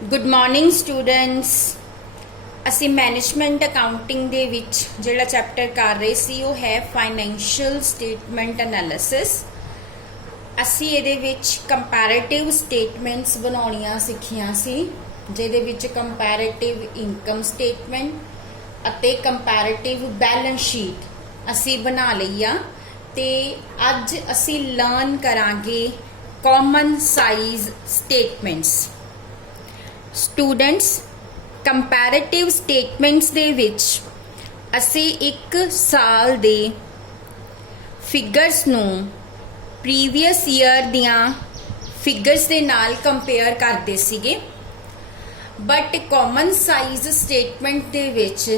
Good morning students. ਅਸੀਂ management accounting ਦੇ ਵਿੱਚ ਜਿਹੜਾ ਚੈਪਟਰ ਕਰ ਰਹੇ ਸੀ ਉਹ ਹੈ ਫਾਈਨੈਂਸ਼ੀਅਲ ਸਟੇਟਮੈਂਟ ਐਨਾਲਿਸਿਸ। ਅਸੀਂ ਇਹਦੇ ਵਿੱਚ ਕੰਪੈਰੀਟਿਵ ਸਟੇਟਮੈਂਟਸ ਬਣਾਉਣੀਆਂ ਸਿੱਖੀਆਂ ਸੀ, ਜਿਹਦੇ ਵਿੱਚ ਕੰਪੈਰੀਟਿਵ ਇਨਕਮ ਸਟੇਟਮੈਂਟ ਅਤੇ ਕੰਪੈਰੀਟਿਵ ਬੈਲੈਂਸ ਸ਼ੀਟ ਅਸੀਂ ਬਣਾ ਲਈ ਆ। ਤੇ ਅੱਜ ਅਸੀਂ ਲਰਨ ਕਰਾਂਗੇ common size statements. Students comparative statements दे विच असी एक साल दे फिगर्स नूं प्रीवियस ईयर दियां फिगर्स दे नाल कंपेयर करते सीगे, बट कॉमन साइज स्टेटमेंट दे विच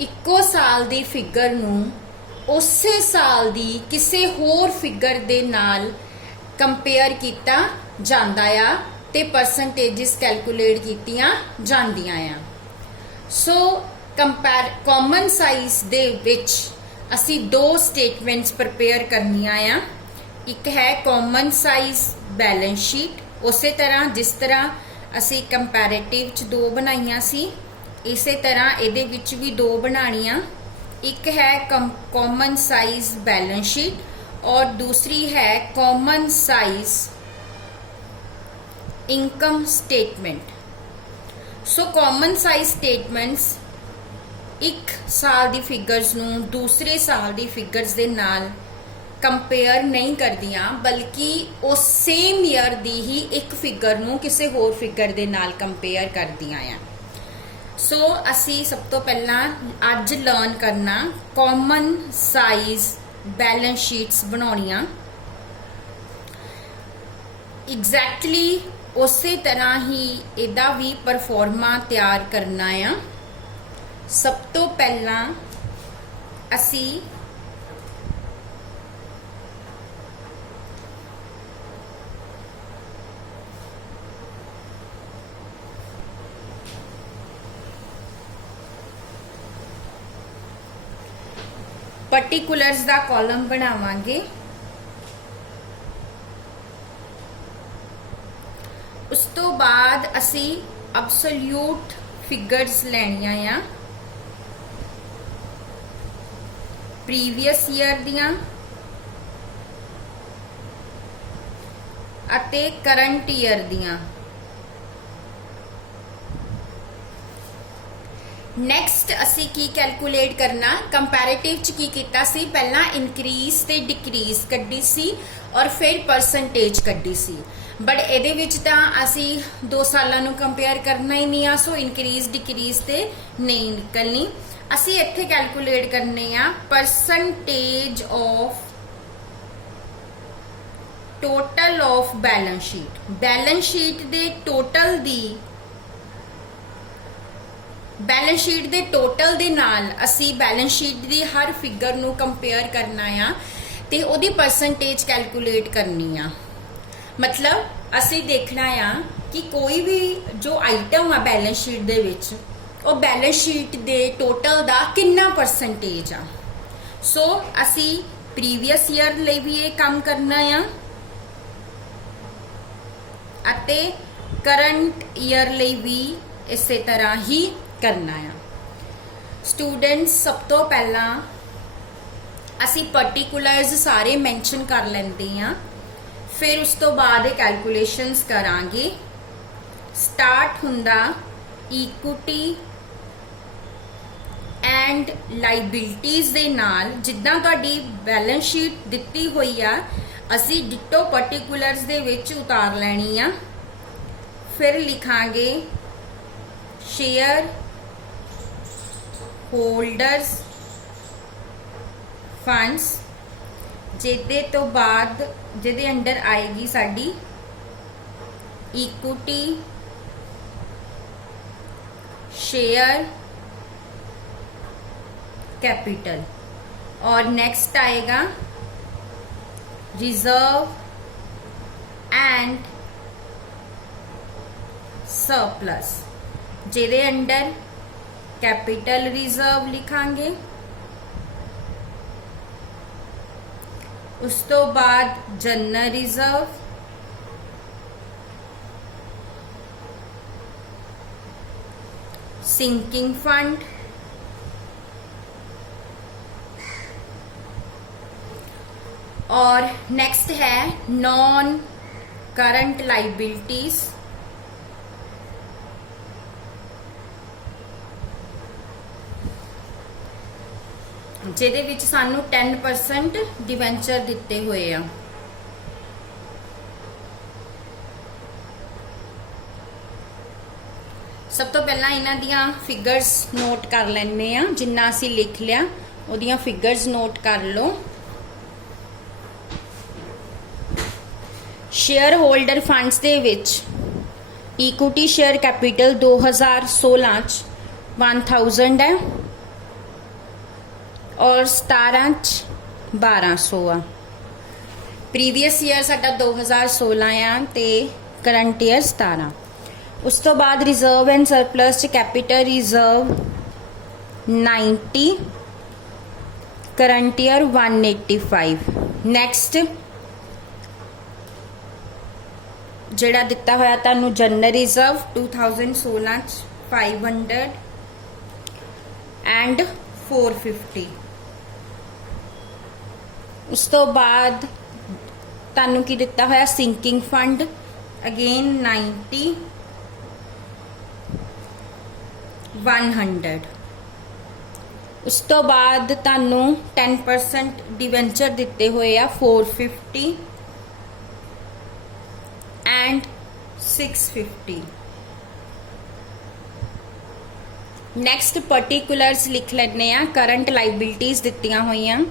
इक्को साल दी फिगर नूं उसे साल दी किसी होर फिगर दे नाल कंपेयर किया जांदा आ ते परसेंटेजिस कैलकुलेट कीतियां जांदियां आ। सो कॉमन साइज दे विच असी दो स्टेटमेंट्स प्रिपेयर करनियां आ। एक है कॉमन साइज बैलेंस शीट, उस तरह जिस तरह असी कंपैरेटिव च दो बनाइयां सी, इस तरह इहदे विच भी दो बनाणियां। एक है कॉमन साइज बैलेंस शीट और दूसरी है common size income statement. So common size statements एक साल दी फिगर्स नूं दूसरे साल दी फिगर्स दे नाल कंपेयर नहीं करदियां, बल्कि उस सेम ईयर दी ही एक फिगर नूं किसी होर फिगर दे नाल कंपेयर करदियां आ। सो असी सब तो पहला अज लर्न करना कॉमन साइज बैलेंस शीट्स बनाउणियां। एग्जैक्टली उसे तरह ही इहदा भी परफॉर्मा तैयार करना आ। सब तो पहला असी पर्टिकुलर्स दा कॉलम बनावांगे। उस तो बाद असी अब्सोल्यूट फिगर्स लैनियां आ, प्रीवियस ईयर दियां अते करंट ईयर दियां। नैक्सट असी की कैलकुलेट करना, कंपैरेटिव च की कीता सी, पहला इनक्रीज ते डिक्रीज कड्डी सी और फिर परसेंटेज कड्डी सी। बट ਇਹਦੇ ਵਿੱਚ ਤਾਂ ਅਸੀਂ 2 ਸਾਲਾਂ ਨੂੰ ਕੰਪੇਅਰ ਕਰਨਾ ਹੀ ਨਹੀਂ ਆ, ਸੋ ਇਨਕਰੀਜ਼ ਡਿਕਰੀਜ਼ ਤੇ ਨਹੀਂ ਨਿਕਲਣੀ। ਅਸੀਂ ਇੱਥੇ ਕੈਲਕੂਲੇਟ ਕਰਨੇ ਆ percentage of total of balance sheet. Balance sheet ਦੇ ਟੋਟਲ ਦੀ बैलेंस शीट दे टोटल दे नाल असी बैलेंस शीट दी हर फिगर नू कंपेयर करना आ ते ओदी परसेंटेज कैलकुलेट करनी आ। मतलब असी देखना आ कि कोई भी जो आइटम आ बैलेंस शीट दे विच ओ बैलेंस शीट दे टोटल दा कितना परसेंटेज आ। सो असी प्रीवियस ईयर लई भी ये काम करना आ अते करंट ईयर लई भी इसे तरह ही करना है। स्टूडेंट्स सब तो पहला असी पर्टिकुलर्स सारे मैंशन कर लेंदे हैं, फिर उस तो बाद कैलकुलेशंस करांगे। स्टार्ट हुंदा इक्विटी एंड लाइबिलिटीज दे नाल। जिद्दां तुहाडी बैलेंस शीट दित्ती हुई आ, असी डिटो पर्टिकुलर्स दे विच उतार लैनी आ। फिर लिखांगे शेयर होल्डर्स फंड्स, जिहदे तो बाद जिहदे अंडर आएगी साडी इक्विटी शेयर कैपिटल, और नेक्स्ट आएगा रिजर्व एंड सरप्लस, जिहदे अंडर कैपिटल रिजर्व लिखांगे। उस तो बाद जनरल रिजर्व sinking fund, और नेक्स्ट है नॉन करंट लाइबिलिटीज, ਜਿਹਦੇ ਵਿੱਚ ਸਾਨੂੰ 10% ਡਿਵੈਂਚਰ ਦਿੱਤੇ ਹੋਏ ਆ। ਸਭ ਤੋਂ ਪਹਿਲਾਂ ਇਹਨਾਂ ਦੀਆਂ ਫਿਗਰਸ ਨੋਟ ਕਰ ਲੈਣੇ ਆ, ਜਿੰਨਾ ਅਸੀਂ ਲਿਖ ਲਿਆ ਉਹਦੀਆਂ ਫਿਗਰਸ ਨੋਟ ਕਰ ਲਓ। ਸ਼ੇਅਰ ਹੋਲਡਰ ਫੰਡਸ ਦੇ ਵਿੱਚ ਇਕੁਇਟੀ ਸ਼ੇਅਰ ਕੈਪੀਟਲ 2016 ਚ 1000 ਹੈ और 17 ਚ 1200 ਆ। ਪ੍ਰੀਵੀਅਸ ਈਅਰ ਸਾਡਾ 2016 ਆ ਤੇ ਕਰੰਟ ਈਅਰ 17। ਉਸ ਤੋਂ ਬਾਅਦ ਰਿਜ਼ਰਵ ਐਂਡ ਸਰਪਲਸ ਚ capital reserve 90, current year 185। Next ਜਿਹੜਾ ਦਿੱਤਾ ਹੋਇਆ ਤੁਹਾਨੂੰ ਜਨਰਲ ਰਿਜ਼ਰਵ 2016 ਚ 500 ਐਂਡ 450। ਉਸ ਤੋਂ ਬਾਅਦ ਤੁਹਾਨੂੰ ਕੀ ਦਿੱਤਾ ਹੋਇਆ ਸਿੰਕਿੰਗ ਫੰਡ ਅਗੇਨ 90, 100। ਉਸ ਤੋਂ ਬਾਅਦ ਤੁਹਾਨੂੰ 10% ਡਿਵੈਂਚਰ ਦਿੱਤੇ ਹੋਏ ਆ 450 ਐਂਡ 650। ਨੈਕਸਟ ਪਾਰਟਿਕੂਲਰਸ ਲਿਖ ਲੈਣੇ ਆ। ਕਰੰਟ ਲਾਇਬਿਲਿਟੀਜ਼ ਦਿੱਤੀਆਂ ਹੋਈਆਂ,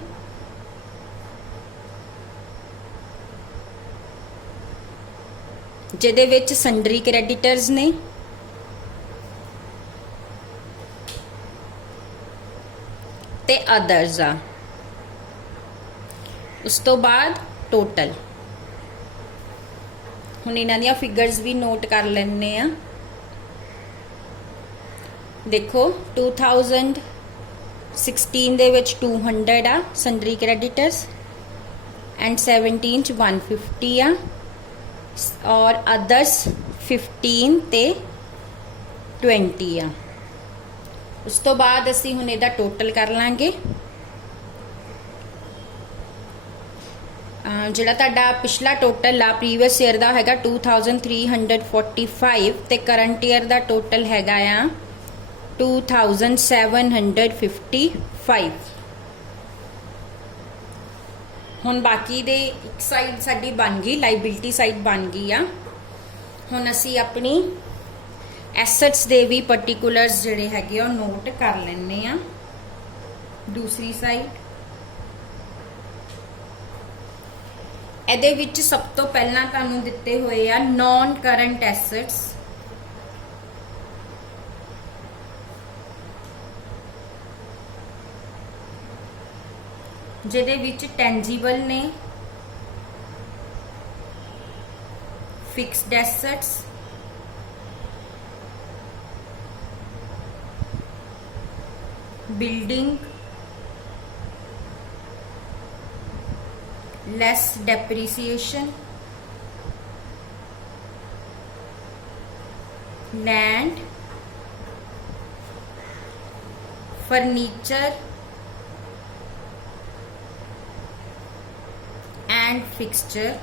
ਜਿਹਦੇ ਵਿੱਚ ਸੰਡਰੀ ਕ੍ਰੈਡੀਟਰਸ ਨੇ, ਤੇ ਅਦਰਸ ਆ। ਉਸ ਤੋਂ ਬਾਅਦ ਟੋਟਲ। ਹੁਣ ਇਹਨਾਂ ਦੀਆਂ ਫਿਗਰਸ ਵੀ ਨੋਟ ਕਰ ਲੈਣੇ ਆ। ਦੇਖੋ 2016 ਦੇ ਵਿੱਚ 200 ਆ ਸੰਡਰੀ ਕ੍ਰੈਡੀਟਰਸ ਐਂਡ 17 ਚ 150 ਆ और अदर्स 15 ਤੇ 20 ਆ। ਉਸ ਤੋਂ ਬਾਅਦ ਅਸੀਂ ਹੁਣ ਇਹਦਾ ਟੋਟਲ ਕਰ ਲਾਂਗੇ। ਜਿਹੜਾ ਤੁਹਾਡਾ ਪਿਛਲਾ ਟੋਟਲ ਆ ਪ੍ਰੀਵੀਅਸ ਈਅਰ ਦਾ ਹੈਗਾ 2345 ਤੇ ਕਰੰਟ ਈਅਰ ਦਾ ਟੋਟਲ ਹੈਗਾ ਆ 2755। ਹੁਣ ਬਾਕੀ ਦੇ ਇੱਕ ਸਾਈਡ ਸਾਡੀ ਬਣ ਗਈ, ਲਾਇਬਿਲਿਟੀ ਸਾਈਡ ਬਣ ਗਈ ਆ। ਹੁਣ ਅਸੀਂ ਆਪਣੀ ਐਸੈਟਸ ਦੇ ਵੀ ਪਾਰਟਿਕੂਲਰਸ ਜਿਹੜੇ ਹੈਗੇ ਉਹ ਨੋਟ ਕਰ ਲੈਣੇ ਆ। ਦੂਸਰੀ ਸਾਈਡ ਇਹਦੇ ਵਿੱਚ ਸਭ ਤੋਂ ਪਹਿਲਾਂ ਤੁਹਾਨੂੰ ਦਿੱਤੇ ਹੋਏ ਆ ਨੌਨ ਕਰੰਟ ਐਸੈਟਸ, ਜਿਹਦੇ ਵਿੱਚ ਟੈਂਜੀਬਲ ਨੇ, fixed assets, building, less depreciation, land, furniture and fixture,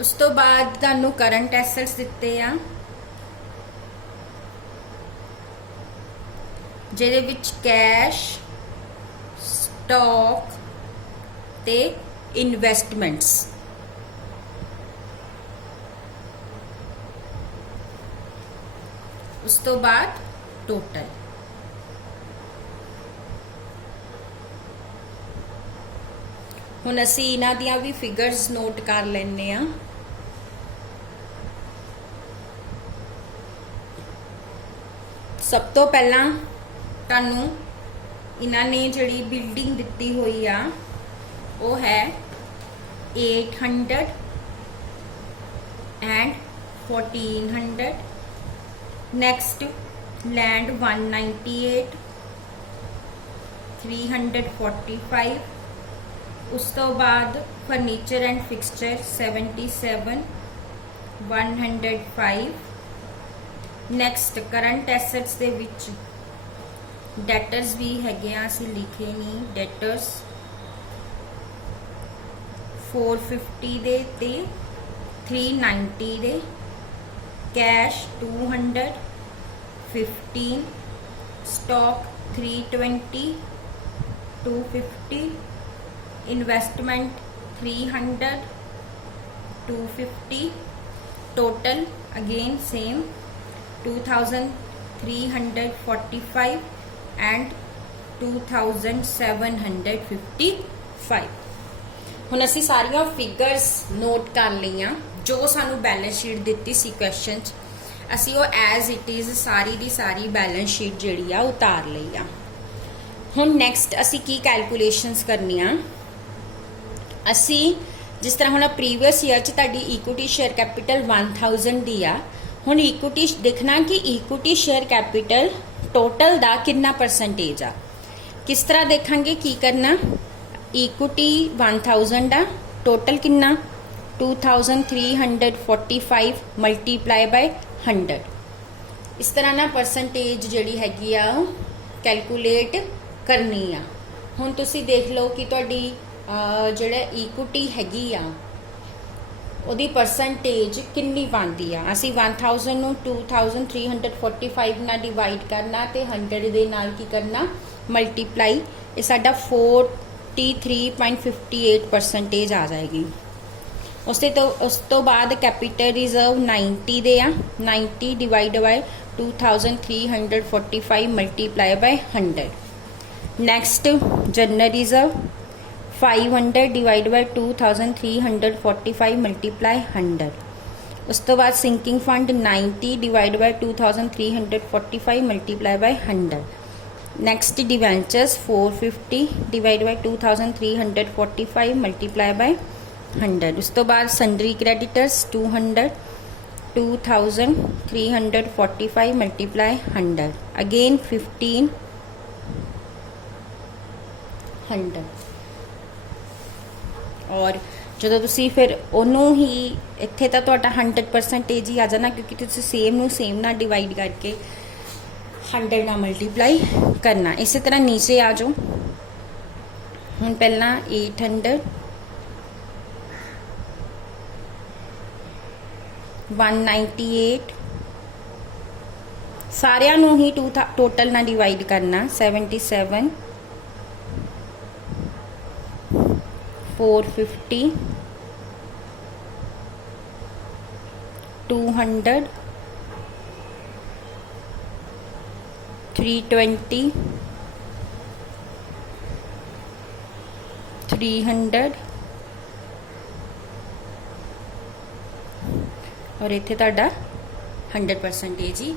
उस तो बाद तुहानू करंट एसेट्स दिते आ जिहदे विच कैश, स्टॉक ते इन्वेस्टमेंट्स। उस तो बाद टोटल। हुण असीं इन्हां दियां भी फिगर्स नोट कर लैने आ। सब तो पहला तुहानू इन्हां ने जिहड़ी बिल्डिंग दित्ती हुई आ वो है 800 एंड 1400। Next land 198, 345। उस तो बाद furniture and fixture 77, 105। Next current assets ਦੇ ਵਿੱਚ ਡੈਟਰਸ ਵੀ ਹੈਗੇ ਆ, ਅਸੀਂ ਲਿਖੇ ਨਹੀਂ ਡੈਟਰਸ 450 ਦੇ ਤੇ 390 ਦੇ, cash 200, 15, stock 320, 250, investment 300, 250, total again same 2345 and 2755। ਹੁਣ ਅਸੀਂ ਸਾਰੀਆਂ ਫਿਗਰਸ ਨੋਟ ਕਰ ਲਈਆਂ ਜੋ ਸਾਨੂੰ ਬੈਲੈਂਸ ਸ਼ੀਟ ਦਿੱਤੀ ਸੀ ਕੁਐਸਚਨ 'ਚ, ਅਸੀਂ ਉਹ as it is sorry the sorry balance sheet ਜਿਹੜੀ ਆ ਉਤਾਰ ਲਈ ਆ। ਹੁਣ ਨੈਕਸਟ ਅਸੀਂ ਕੀ ਕੈਲਕੂਲੇਸ਼ਨਸ ਕਰਨੀਆਂ, ਅਸੀਂ ਜਿਸ ਤਰ੍ਹਾਂ ਹੁਣ ਪ੍ਰੀਵੀਅਸ ਈਅਰ 'ਚ ਤੁਹਾਡੀ ਇਕੁਇਟੀ ਸ਼ੇਅਰ ਕੈਪੀਟਲ 1000 ਦੀ ਆ, ਹੁਣ ਇਕੁਇਟੀ ਦੇਖਣਾ ਕਿ ਇਕੁਇਟੀ ਸ਼ੇਅਰ ਕੈਪੀਟਲ ਟੋਟਲ ਦਾ ਕਿੰਨਾ ਪਰਸੈਂਟੇਜ ਆ। ਕਿਸ ਤਰ੍ਹਾਂ ਦੇਖਾਂਗੇ, ਕੀ ਕਰਨਾ, इक्विटी 1000 आ, टोटल कितना 2345 मल्टीप्लाई बाय 100। इस तरह ना परसेंटेज जिहड़ी हैगी आ कैलकुलेट करनी आ। हुण तुसी देख लो कि तुहाडी जिहड़ा इक्विटी हैगी आ ਉਹਦੀ परसेंटेज किन्नी बनती आ। असी 1000 ਨੂੰ 2345 ਨਾਲ डिवाइड करना ते 100 ਦੇ ਨਾਲ की करना मल्टीप्लाई, ये साडा 43.58% आ जाएगी। उस तो बाद कैपिटल रिजर्व 90 दे आ, 90 divide by 2345 multiply by 100। Next general reserve 500 divide by 2345 multiply 100। उस तो बाद sinking fund 90 divide by 2345 multiply by 100। Next debentures 450 divide by 2345 multiply by 100। उस तो बाद सन्ड्री क्रेडिटर्स 200 2345 मल्टीप्लाई 100 अगेन 1500। और ਜਦੋਂ ਤੁਸੀਂ ਫਿਰ ਉਹਨੂੰ ਹੀ ਇੱਥੇ ਤਾਂ ਤੁਹਾਡਾ 100% ਹੀ ਆ ਜਾਣਾ, ਕਿਉਂਕਿ ਤੁਸੀਂ ਸੇਮ ਨੂੰ ਸੇਮ ਨਾਲ ਡਿਵਾਈਡ ਕਰਕੇ 100 ਨਾਲ ਮਲਟੀਪलाई करना। इसी तरह नीचे आ जाओ, हम पहला 800 198 सारिया नू ही टोटल ना डिवाइड करना 77 450 200 320 300 और इत्थे तुहाडा 100% ही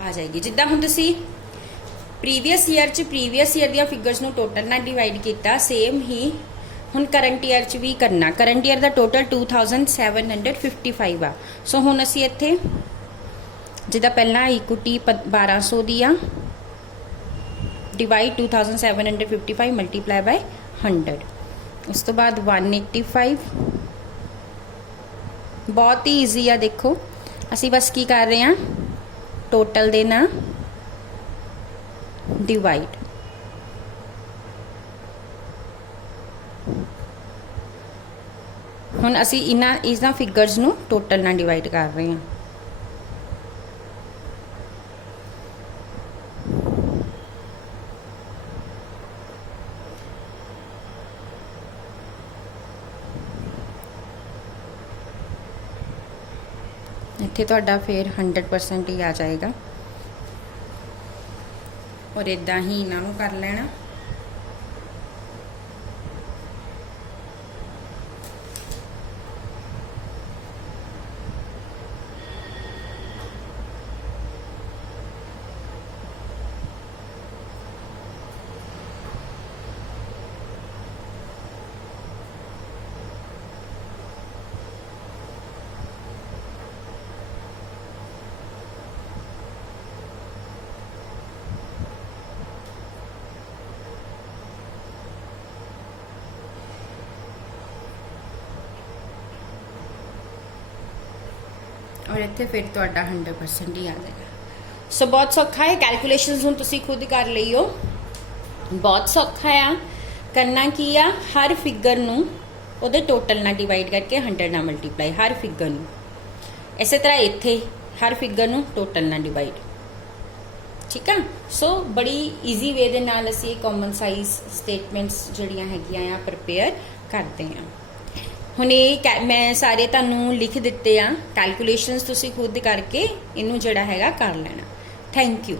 आ जाएगी। जिद्दां हुण तुसीं प्रीवियस ईयर ਦੀਆਂ ਫਿਗਰਸ ਨੂੰ ਟੋਟਲ ਨਾਲ ਡਿਵਾਈਡ ਕੀਤਾ, सेम ही ਹੁਣ करंट ईयर च भी करना। करंट ईयर ਦਾ टोटल 2755 आ। सो ਹੁਣ ਅਸੀਂ ਇੱਥੇ ਜਿੱਦਾਂ ਪਹਿਲਾਂ ਇਕੁਇਟੀ 1200 ਦੀ ਆ, डिवाइड 2755 मल्टीप्लाई बाय 100। उस तो बाद 185 बहुत ही ईजी आ। देखो असी बस की कर रहे हैं, टोटल देना डिवाइड। हुण असी इन्हां फिगर्स नू टोटल नाल डिवाइड कर रहे हैं। इत्थे तुहाडा फिर 100% ही आ जाएगा। और इदां ही इन्हां नूं कर लेना। ਔਰ ਇੱਥੇ ਫਿਰ ਤੁਹਾਡਾ 100% ਹੀ ਆ ਜਾਏਗਾ। ਸੋ ਬਹੁਤ ਸੌਖਾ ਹੈ, ਕੈਲਕੂਲੇਸ਼ਨਸ ਹੁਣ ਤੁਸੀਂ ਖੁਦ ਕਰ ਲਈਓ। ਬਹੁਤ ਸੌਖਾ ਆ। ਕਰਨਾ ਕੀ ਆ, ਹਰ ਫਿਗਰ ਨੂੰ ਉਹਦੇ ਟੋਟਲ ਨਾਲ ਡਿਵਾਈਡ ਕਰਕੇ 100 ਨਾਲ ਮਲਟੀਪਲਾਈ, ਹਰ ਫਿਗਰ ਨੂੰ। ਇਸੇ ਤਰ੍ਹਾਂ ਇੱਥੇ ਹਰ ਫਿਗਰ ਨੂੰ ਟੋਟਲ ਨਾਲ ਡਿਵਾਈਡ। ਠੀਕ ਆ। ਸੋ ਬੜੀ ਈਜ਼ੀ ਵੇ ਦੇ ਨਾਲ ਅਸੀਂ ਇਹ ਕਾਮਨ ਸਾਈਜ਼ ਸਟੇਟਮੈਂਟਸ ਜਿਹੜੀਆਂ ਹੈਗੀਆਂ ਆ ਪ੍ਰਪੇਅਰ ਕਰਦੇ ਆ। ਹੁਣ ਇਹ ਮੈਂ ਸਾਰੇ ਤੁਹਾਨੂੰ ਲਿਖ ਦਿੱਤੇ ਆ, ਕੈਲਕੂਲੇਸ਼ਨਸ ਤੁਸੀਂ ਖੁਦ ਕਰਕੇ ਇਹਨੂੰ ਜਿਹੜਾ ਹੈਗਾ ਕਰ ਲੈਣਾ। Thank you.